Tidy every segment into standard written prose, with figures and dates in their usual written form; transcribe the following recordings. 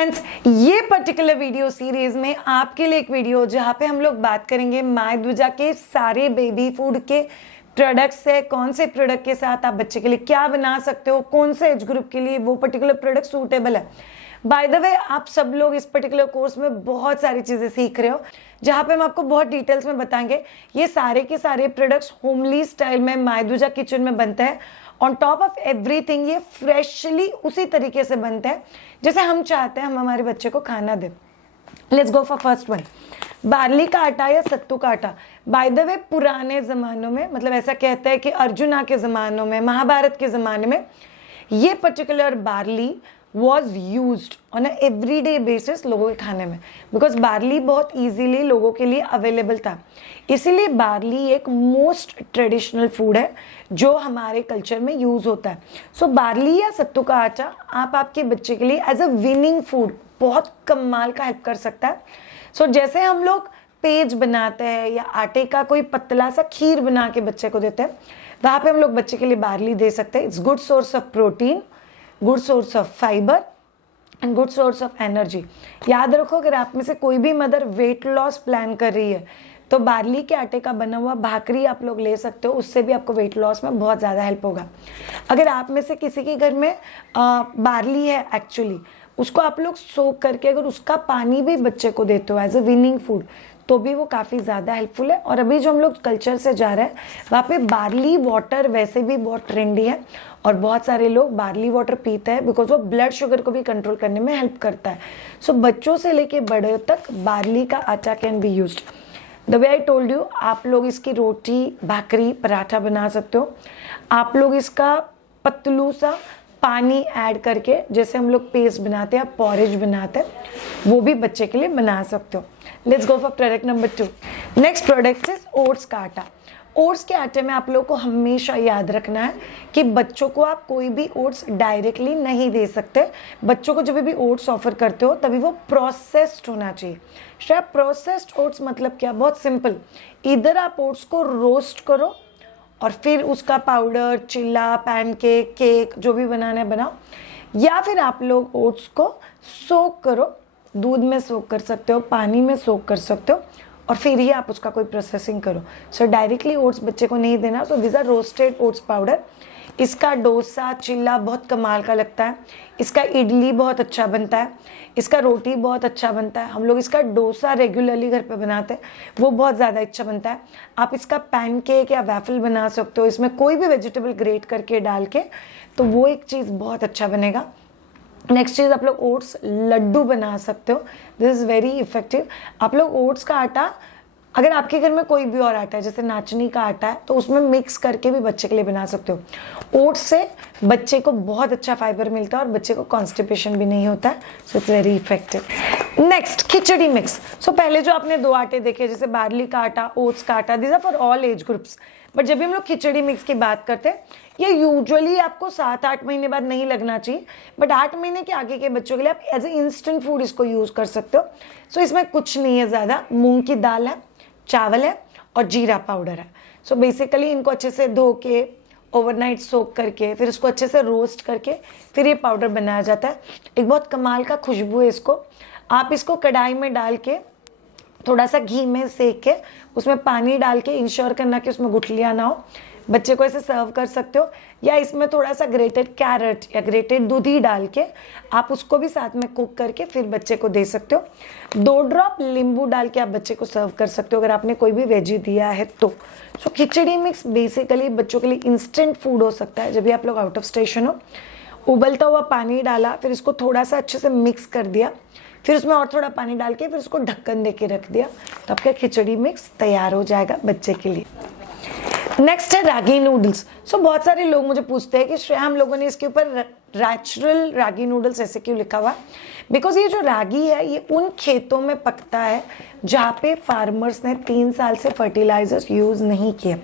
Friends, ये particular video series में आपके लिए एक वीडियो जहाँ पे हम लोग बात करेंगे मायदुजा के सारे बेबी फूड के प्रोडक्ट्स है। कौन से प्रोडक्ट के साथ आप बच्चे के लिए क्या बना सकते हो, कौन से एज ग्रुप के लिए वो पर्टिकुलर प्रोडक्ट सूटेबल है। बाय द वे, आप सब लोग इस पर्टिकुलर कोर्स में बहुत सारी चीज़ें सीख रहे हो, जहाँ पे हम आपको बहुत डिटेल्स में बताएंगे। ये सारे के सारे प्रोडक्ट्स होमली स्टाइल में मायदुजा किचन में बनते हैं। ऑन टॉप ऑफ एवरीथिंग ये फ्रेशली उसी तरीके से बनते हैं जैसे हम चाहते हैं हम हमारे बच्चे को खाना दें। Let's go for first one, barley का आटा या सत्तू का आटा। बाय द वे, पुराने ज़मानों में, मतलब ऐसा कहते हैं कि अर्जुना के ज़मानों में, महाभारत के ज़माने में ये particular barley was used on a everyday basis लोगों के खाने में, बिकॉज बार्ली बहुत ईजीली लोगों के लिए अवेलेबल था। इसीलिए बार्ली एक मोस्ट ट्रेडिशनल फूड है जो हमारे कल्चर में यूज़ होता है। सो बार्ली या सत्तू का आटा आप आपके बच्चे के लिए एज अ विनिंग फूड बहुत कमाल का हेल्प कर सकता है। सो जैसे हम लोग पेज बनाते हैं या आटे का कोई पतला सा खीर बना के बच्चे को देते हैं, वहाँ पे हम लोग बच्चे के लिए बार्ली दे सकते हैं। It's good source of protein, good source of fibre and good source of energy. याद रखो, अगर आप में से कोई भी मदर वेट लॉस प्लान कर रही है तो बार्ली के आटे का बना हुआ भाकरी आप लोग ले सकते हो, उससे भी आपको वेट लॉस में बहुत ज़्यादा हेल्प होगा। अगर आप में से किसी के घर में बार्ली है एक्चुअली, उसको आप लोग सोक करके अगर उसका पानी भी बच्चे को देते हो एज अ विनिंग फूड, तो भी वो काफ़ी ज़्यादा हेल्पफुल है। और अभी जो हम लोग कल्चर से जा रहे हैं वहाँ पे बार्ली वाटर वैसे भी बहुत ट्रेंडी है और बहुत सारे लोग बार्ली वाटर पीते हैं बिकॉज वो ब्लड शुगर को भी कंट्रोल करने में हेल्प करता है। सो बच्चों से लेके बड़े तक बार्ली का आटा can be used. The way I told you, आप लोग इसकी रोटी, भाकरी, पराठा बना सकते हो। आप लोग इसका पतलू सा पानी ऐड करके, जैसे हम लोग पेस्ट बनाते हैं, पॉरेज बनाते हैं, वो भी बच्चे के लिए बना सकते हो। Let's go for product number 2। Next product is oats का आटा। ओट्स के आटे में आप लोगों को हमेशा याद रखना है कि बच्चों को आप कोई भी ओट्स डायरेक्टली नहीं दे सकते। बच्चों को जब भी ओट्स ऑफर करते हो तभी वो प्रोसेस्ड होना चाहिए। शायद प्रोसेस्ड ओट्स मतलब क्या? बहुत सिंपल, इधर आप ओट्स को रोस्ट करो और फिर उसका पाउडर, चिल्ला, पैनकेक, केक जो भी बनाना है बनाओ, या फिर आप लोग ओट्स को सोक करो, दूध में सोक कर सकते हो, पानी में सोक कर सकते हो, और फिर ही आप उसका कोई प्रोसेसिंग करो। सो डायरेक्टली ओट्स बच्चे को नहीं देना। So this are roasted oats powder. इसका डोसा, चिल्ला बहुत कमाल का लगता है। इसका इडली बहुत अच्छा बनता है। इसका रोटी बहुत अच्छा बनता है। हम लोग इसका डोसा रेगुलरली घर पे बनाते हैं, वो बहुत ज़्यादा अच्छा बनता है। आप इसका पैनकेक या वैफल बना सकते हो, इसमें कोई भी वेजिटेबल ग्रेट करके डाल के, तो वो एक चीज़ बहुत अच्छा बनेगा। नेक्स्ट चीज़, आप लोग ओट्स लड्डू बना सकते हो। This is very effective. आप लोग ओट्स का आटा, अगर आपके घर में कोई भी और आटा है, जैसे नाचनी का आटा है, तो उसमें मिक्स करके भी बच्चे के लिए बना सकते हो। ओट्स से बच्चे को बहुत अच्छा फाइबर मिलता है और बच्चे को कॉन्स्टिपेशन भी नहीं होता है। So it's very effective. Next, khichdi mix. सो पहले जो आपने दो आटे देखे, जैसे बार्ली का आटा, ओट्स का आटा, this are for all age groups. But जब भी हम लोग खिचड़ी मिक्स की बात करते हैं, ये यूजुअली आपको 7-8 महीने बाद नहीं लगना चाहिए, बट 8 महीने के आगे के बच्चों के लिए आप एज ए इंस्टेंट फूड इसको यूज़ कर सकते हो। सो इसमें कुछ नहीं है ज़्यादा, मूंग की दाल है, चावल है और जीरा पाउडर है। सो बेसिकली इनको अच्छे से धो के, ओवरनाइट सोक करके, फिर इसको अच्छे से रोस्ट करके फिर ये पाउडर बनाया जाता है। एक बहुत कमाल का खुशबू है इसको। आप इसको कढ़ाई में डाल के थोड़ा सा घी में सेक के उसमें पानी डाल के इंश्योर करना कि उसमें गुठलियाँ ना हो, बच्चे को ऐसे सर्व कर सकते हो। या इसमें थोड़ा सा ग्रेटेड कैरेट या ग्रेटेड दूधी डाल के आप उसको भी साथ में कुक करके फिर बच्चे को दे सकते हो। 2 ड्रॉप नींबू डाल के आप बच्चे को सर्व कर सकते हो अगर आपने कोई भी वेजी दिया है तो। सो खिचड़ी मिक्स बेसिकली बच्चों के लिए इंस्टेंट फूड हो सकता है। जब भी आप लोग आउट ऑफ स्टेशन हो, उबलता हुआ पानी डाला, फिर इसको थोड़ा सा अच्छे से मिक्स कर दिया, फिर उसमें और थोड़ा पानी डाल के फिर उसको ढक्कन दे के रख दिया, तो आपका खिचड़ी मिक्स तैयार हो जाएगा बच्चे के लिए। नेक्स्ट है रागी नूडल्स। सो बहुत सारे लोग मुझे पूछते हैं कि श्रेया, हम लोगों ने इसके ऊपर नेचुरल रागी नूडल्स ऐसे क्यों लिखा हुआ? बिकॉज ये जो रागी है ये उन खेतों में पकता है जहाँ पे फार्मर्स ने 3 साल से फर्टिलाइजर्स यूज़ नहीं किए।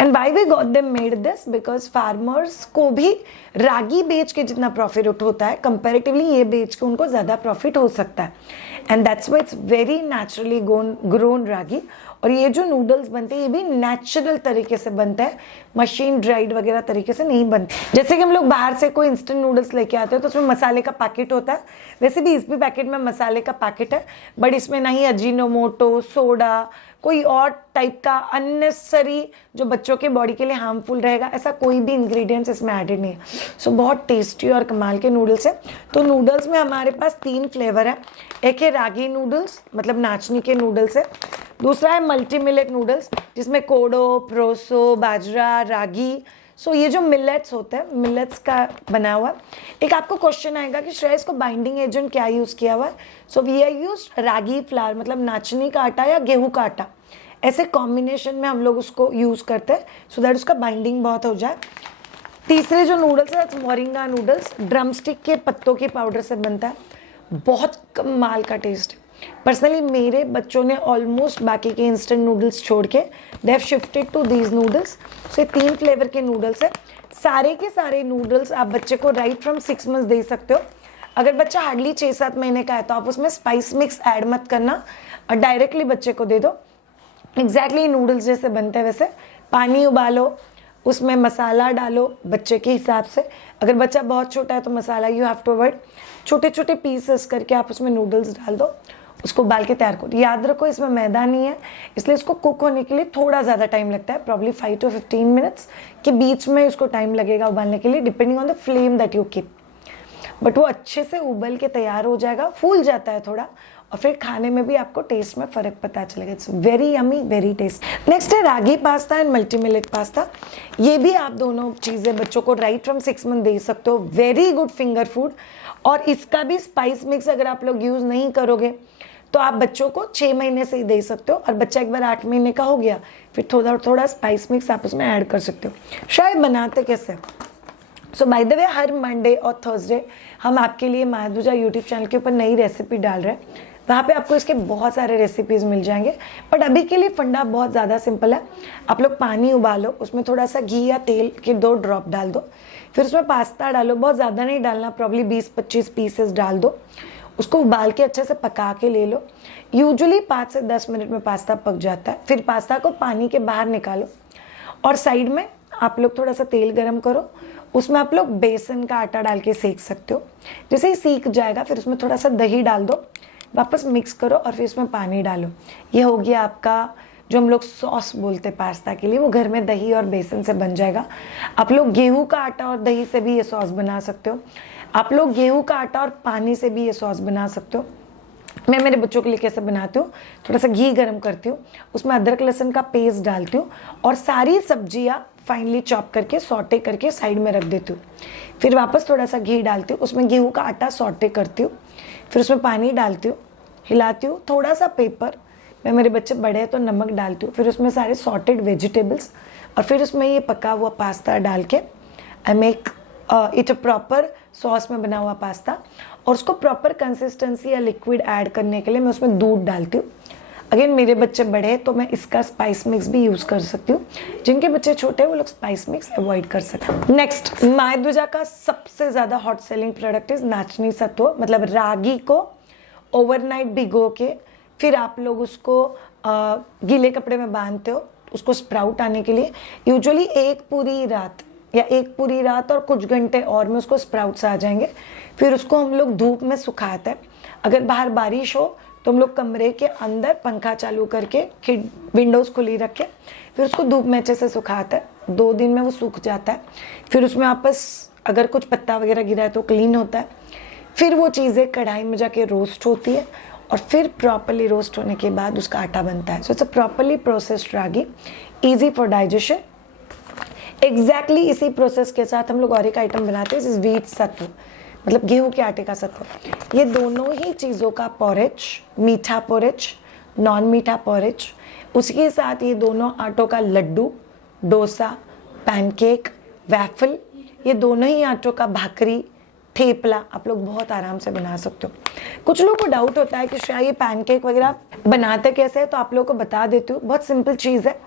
And why we got them made this, because farmers को भी रागी बेच के जितना प्रॉफिट होता है, कंपेरेटिवली ये बेच के उनको ज़्यादा प्रॉफिट हो सकता है। And that's why it's very naturally grown ragi. और ये जो नूडल्स बनते हैं ये भी नेचुरल तरीके से बनता है, मशीन ड्राइड वगैरह तरीके से नहीं बनते। जैसे कि हम लोग बाहर से कोई इंस्टेंट नूडल्स लेके आते हैं तो उसमें मसाले का पैकेट होता है, वैसे भी इस भी पैकेट में मसाले का पैकेट है, बट इसमें ना ही अजीनोमोटो, सोडा, कोई और टाइप का अननेसेसरी जो बच्चों के बॉडी के लिए हार्मफुल रहेगा, ऐसा कोई भी इंग्रेडिएंट्स इसमें एडेड नहीं है। सो बहुत टेस्टी और कमाल के नूडल्स है। तो नूडल्स में हमारे पास 3 फ्लेवर है। एक है रागी नूडल्स, मतलब नाचनी के नूडल्स है। दूसरा है मल्टी मिलेट नूडल्स, जिसमें कोडो, प्रोसो, बाजरा, रागी, सो ये जो मिलेट्स होते हैं, मिलेट्स का बना हुआ। एक आपको क्वेश्चन आएगा कि श्रेया इसको बाइंडिंग एजेंट क्या यूज़ किया हुआ है। So we are use ragi flour, मतलब नाचनी का आटा या गेहूं का आटा, ऐसे कॉम्बिनेशन में हम लोग उसको यूज़ करते हैं सो दैट उसका बाइंडिंग बहुत हो जाए। तीसरे जो नूडल्स है मोरिंगा नूडल्स, ड्रमस्टिक के पत्तों के पाउडर से बनता है, बहुत कमाल का टेस्ट है। पर्सनली मेरे बच्चों ने ऑलमोस्ट बाकी के इंस्टेंट नूडल्स छोड़ के they have shifted to these noodles. So ये 3 फ्लेवर के नूडल्स है। सारे के सारे नूडल्स आप बच्चे को राइट फ्रॉम 6 मंथ्स दे सकते हो। अगर बच्चा हार्डली 6-7 महीने का है तो आप उसमें स्पाइस मिक्स ऐड मत करना और डायरेक्टली बच्चे को दे दो। एग्जैक्टली नूडल्स जैसे बनते हैं वैसे पानी उबालो, उसमें मसाला डालो बच्चे के हिसाब से। अगर बच्चा बहुत छोटा है तो मसाला यू हैव टू अवॉइड। छोटे छोटे पीसेस करके आप उसमें नूडल्स डाल दो, उसको उबाल के तैयार करो। याद रखो इसमें मैदा नहीं है, इसलिए इसको कुक होने के लिए थोड़ा ज़्यादा टाइम लगता है, प्रॉब्ली 5 to 15 मिनट्स के बीच में इसको टाइम लगेगा उबालने के लिए, depending on the flame that you keep. But वो अच्छे से उबल के तैयार हो जाएगा, फूल जाता है थोड़ा, और फिर खाने में भी आपको टेस्ट में फ़र्क पता चलेगा। It's very yummy, very taste. Next है ragi pasta and multi millet pasta. ये भी आप दोनों चीज़ें बच्चों को राइट फ्रॉम 6 मंथ दे सकते हो। Very good finger food. और इसका भी स्पाइस मिक्स अगर आप लोग यूज़ नहीं करोगे तो आप बच्चों को 6 महीने से ही दे सकते हो, और बच्चा एक बार 8 महीने का हो गया फिर थोड़ा थोड़ा स्पाइस मिक्स आप उसमें ऐड कर सकते हो। शायद बनाते कैसे, सो बाय द वे हर मंडे और थर्सडे हम आपके लिए माधुजा यूट्यूब चैनल के ऊपर नई रेसिपी डाल रहे हैं, वहाँ पे आपको इसके बहुत सारे रेसिपीज़ मिल जाएंगे। बट अभी के लिए फंडा बहुत ज़्यादा सिंपल है। आप लोग पानी उबालो, उसमें थोड़ा सा घी या तेल के 2 ड्रॉप डाल दो, फिर उसमें पास्ता डालो, बहुत ज़्यादा नहीं डालना, प्रॉब्ली 20-25 पीसेस डाल दो, उसको उबाल के अच्छे से पका के ले लो। यूजुअली 5 से 10 मिनट में पास्ता पक जाता है। फिर पास्ता को पानी के बाहर निकालो और साइड में आप लोग थोड़ा सा तेल गरम करो, उसमें आप लोग बेसन का आटा डाल के सेक सकते हो। जैसे ही सीख जाएगा फिर उसमें थोड़ा सा दही डाल दो, वापस मिक्स करो और फिर इसमें पानी डालो। ये हो गया आपका जो हम लोग सॉस बोलते पास्ता के लिए, वो घर में दही और बेसन से बन जाएगा। आप लोग गेहूं का आटा और दही से भी ये सॉस बना सकते हो। आप लोग गेहूं का आटा और पानी से भी ये सॉस बना सकते हो। मैं मेरे बच्चों के लिए कैसे बनाती हूँ, थोड़ा सा घी गरम करती हूँ, उसमें अदरक लहसुन का पेस्ट डालती हूँ और सारी सब्जियाँ फाइनली चॉप करके सॉटे करके साइड में रख देती हूँ। फिर वापस थोड़ा सा घी डालती हूँ, उसमें गेहूं का आटा सॉटे करती हूँ, फिर उसमें पानी डालती हूँ, हिलाती हूँ, थोड़ा सा पेपर, मैं मेरे बच्चे बड़े हैं तो नमक डालती हूँ, फिर उसमें सारे सॉटेड वेजिटेबल्स और फिर उसमें ये पका हुआ पास्ता डाल के I make it a proper sauce में बना हुआ पास्ता। और उसको प्रॉपर कंसिस्टेंसी या लिक्विड ऐड करने के लिए मैं उसमें दूध डालती हूँ। अगेन मेरे बच्चे बड़े हैं तो मैं इसका स्पाइस मिक्स भी यूज़ कर सकती हूँ, जिनके बच्चे छोटे हैं वो लोग स्पाइस मिक्स अवॉइड कर सकते हैं। नेक्स्ट माधुजा का सबसे ज़्यादा हॉट सेलिंग प्रोडक्ट इज नाचनी सत्व, मतलब रागी को ओवरनाइट भिगो के फिर आप लोग उसको गीले कपड़े में बांधते हो उसको स्प्राउट आने के लिए। यूजुअली एक पूरी रात और कुछ घंटे और में उसको स्प्राउट्स आ जाएंगे। फिर उसको हम लोग धूप में सुखाते हैं। अगर बाहर बारिश हो तो हम लोग कमरे के अंदर पंखा चालू करके विंडोज़ खुली रख के फिर उसको धूप में अच्छे से सुखाते हैं। 2 दिन में वो सूख जाता है। फिर उसमें वापस अगर कुछ पत्ता वगैरह गिरा है तो क्लीन होता है। फिर वो चीज़ें कढ़ाई में जाके रोस्ट होती है और फिर प्रॉपरली रोस्ट होने के बाद उसका आटा बनता है। So it's a properly processed ragi, easy for digestion. Exactly इसी प्रोसेस के साथ हम लोग और एक आइटम बनाते हैं, वीट सत्व, मतलब गेहूं के आटे का सत्व। ये दोनों ही चीज़ों का पोरेज, मीठा पोरेज, नॉन मीठा पोरेज, उसके साथ ये दोनों आटों का लड्डू, डोसा, पैनकेक, वैफल, ये दोनों ही आटों का भाकरी, थेपला आप लोग बहुत आराम से बना सकते हो। कुछ लोगों को डाउट होता है कि शायद ये पैनकेक वगैरह बनाते कैसे है, तो आप लोगों को बता देती हूँ। बहुत सिंपल चीज़ है।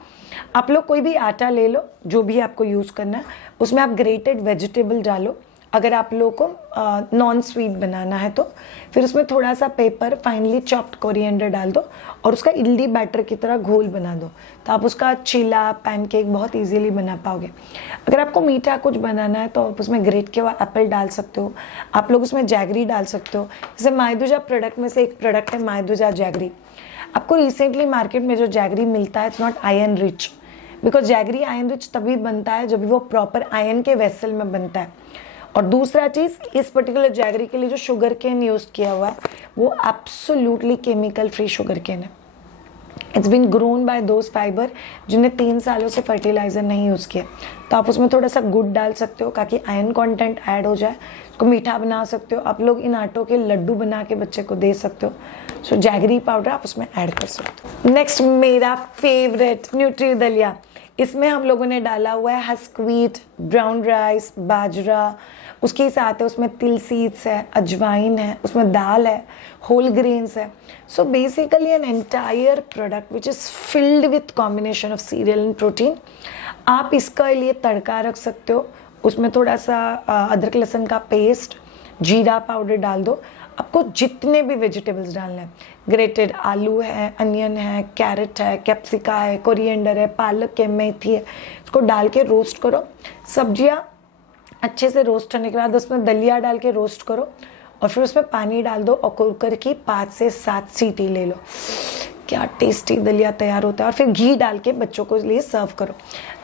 आप लोग कोई भी आटा ले लो जो भी आपको यूज़ करना है, उसमें आप ग्रेटेड वेजिटेबल डालो अगर आप लोगों को नॉन स्वीट बनाना है तो फिर उसमें थोड़ा सा पेपर, फाइनली चॉप्ड कोरिएंडर डाल दो और उसका इडली बैटर की तरह घोल बना दो, तो आप उसका चीला पैनकेक बहुत इजीली बना पाओगे। अगर आपको मीठा कुछ बनाना है तो आप उसमें ग्रेट किया हुआ एप्पल डाल सकते हो, आप लोग उसमें जैगरी डाल सकते हो। जैसे मायदुजा प्रोडक्ट में से एक प्रोडक्ट है मायदुजा जैगरी। आपको रिसेंटली मार्केट में जो जैगरी मिलता है it's not iron rich, because jaggery iron rich तभी बनता है जब वो प्रॉपर आयरन के वेसल में बनता है। और दूसरा चीज़, इस पर्टिकुलर जैगरी के लिए जो शुगर केन यूज़ किया हुआ है वो absolutely chemical free sugar cane है। It's been grown by those fibre जिन्हें 3 सालों से फर्टिलाइजर नहीं यूज़ किया। तो आप उसमें थोड़ा सा गुड़ डाल सकते हो ताकि आयरन कंटेंट ऐड हो जाए, उसको मीठा बना सकते हो। आप लोग इन आटों के लड्डू बना के बच्चे को दे सकते हो। सो जैगरी पाउडर आप उसमें ऐड कर सकते हो। नेक्स्ट मेरा फेवरेट न्यूट्री दलिया, इसमें हम लोगों ने डाला हुआ है हस्क व्हीट, ब्राउन राइस, बाजरा, उसके साथ है उसमें तिल सीड्स है, अजवाइन है, उसमें दाल है, होल ग्रेन्स है। So basically an entire product which is filled with combination of serial and protein. आप इसका लिए तड़का रख सकते हो, उसमें थोड़ा सा अदरक लहसुन का पेस्ट, जीरा पाउडर डाल दो। आपको जितने भी वेजिटेबल्स डालने हैं, ग्रेटेड आलू है, अनियन है, कैरेट है, कैप्सिका है, कोरिएंडर है, पालक है, मेथी है, इसको डाल के रोस्ट करो। सब्जियाँ अच्छे से रोस्ट होने के बाद उसमें दलिया डाल के रोस्ट करो और फिर उसमें पानी डाल दो और कुकर की 5 से 7 सीटी ले लो। क्या टेस्टी दलिया तैयार होता है। और फिर घी डाल के बच्चों को लिए सर्व करो।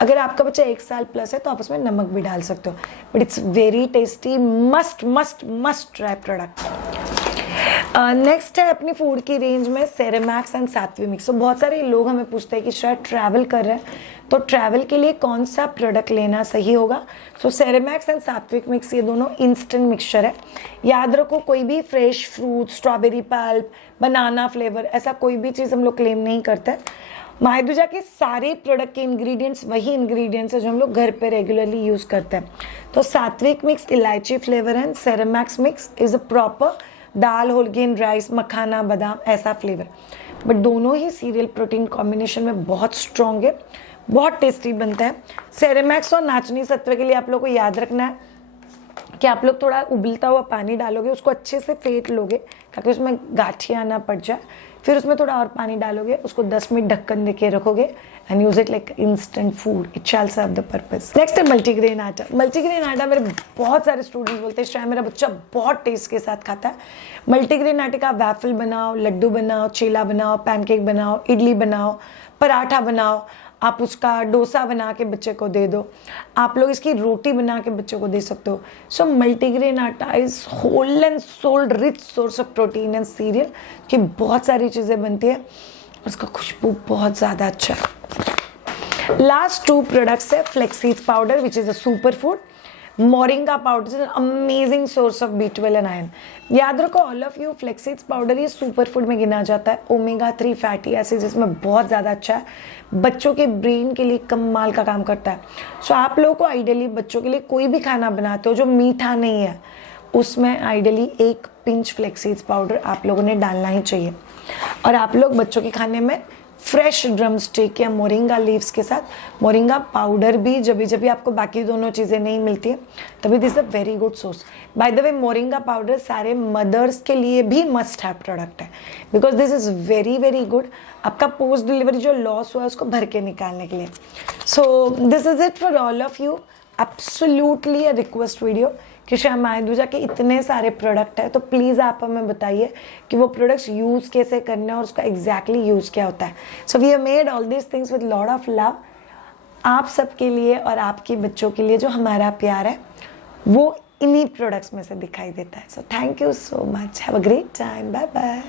अगर आपका बच्चा 1 साल प्लस है तो आप उसमें नमक भी डाल सकते हो, but it's very tasty, must must must try product. Next है अपनी फूड की रेंज में सेरेमैक्स एंड सात्विक मिक्स। तो बहुत सारे लोग हमें पूछते हैं कि शायद ट्रैवल कर रहे हैं तो ट्रैवल के लिए कौन सा प्रोडक्ट लेना सही होगा। सो सेरेमैक्स एंड सात्विक मिक्स ये दोनों इंस्टेंट मिक्सचर है। याद रखो कोई भी fresh fruit, strawberry pulp, banana flavour, ऐसा कोई भी चीज़ हम लोग क्लेम नहीं करते। मायदुजा के सारे प्रोडक्ट के इंग्रेडिएंट्स वही इंग्रेडिएंट्स है जो हम लोग घर पे रेगुलरली यूज़ करते हैं। तो सात्विक मिक्स इलायची फ्लेवर है, Ceremax mix is a proper dal, whole grain rice, makhana, बादाम, ऐसा फ्लेवर। बट दोनों ही सीरियल प्रोटीन कॉम्बिनेशन में बहुत स्ट्रॉन्ग है, बहुत टेस्टी बनता है। सेरेमैक्स और नाचनी सत्व के लिए आप लोग को याद रखना है कि आप लोग थोड़ा उबलता हुआ पानी डालोगे, उसको अच्छे से फेंट लोगे ताकि उसमें गाठियाँ ना पड़ जाए। फिर उसमें थोड़ा और पानी डालोगे, उसको 10 मिनट ढक्कन दे के रखोगे and use it like instant food. It shall serve the purpose. Next है मल्टीग्रेन आटा। मल्टीग्रेन आटा मेरे बहुत सारे स्टूडेंट्स बोलते हैं शायद मेरा बच्चा बहुत टेस्ट के साथ खाता है। मल्टीग्रेन आटे का वैफल बनाओ, लड्डू बनाओ, चीला बनाओ, पैनकेक बनाओ, इडली बनाओ, पराठा बनाओ, आप उसका डोसा बना के बच्चे को दे दो, आप लोग इसकी रोटी बना के बच्चों को दे सकते हो। So multigrain atta is whole and sole rich source of protein and cereal की बहुत सारी चीज़ें बनती है, उसका खुशबू बहुत ज़्यादा अच्छा है। लास्ट 2 प्रोडक्ट्स है flaxseeds powder which is a super food, moringa powder is an amazing source of B12 and iron. याद रखो all of you, flaxseeds powder ये सुपर फूड में गिना जाता है। ओमेगा 3 फैटी एसिड इसमें बहुत ज़्यादा अच्छा है, बच्चों के ब्रेन के लिए कमाल का काम करता है। सो आप लोगों को आइडियली बच्चों के लिए कोई भी खाना बनाते हो जो मीठा नहीं है उसमें आइडियली 1 पिंच फ्लेक्सीड्स पाउडर आप लोगों ने डालना ही चाहिए। और आप लोग बच्चों के खाने में फ्रेश ड्रम स्टिक या मोरिंगा लीव्स के साथ मोरिंगा पाउडर भी जब आपको बाकी दोनों चीज़ें नहीं मिलती है तभी this a very good source. Bye the way moringa powder सारे मदर्स के लिए भी मस्ट हैव प्रोडक्ट है because this is very very good आपका पोस्ट डिलीवरी जो लॉस हुआ है उसको भर के निकालने के लिए। So this is it for all of you. Absolutely a request video कि शायद मायदुजा के इतने सारे प्रोडक्ट है तो प्लीज़ आप हमें बताइए कि वो प्रोडक्ट्स यूज़ कैसे करने हैं और उसका एग्जैक्टली यूज़ क्या होता है। So we have made all this things with lot of love आप सबके लिए और आपके बच्चों के लिए। जो हमारा प्यार है वो इन्हीं प्रोडक्ट्स में से दिखाई देता है। So thank you so much, have a great time, bye bye.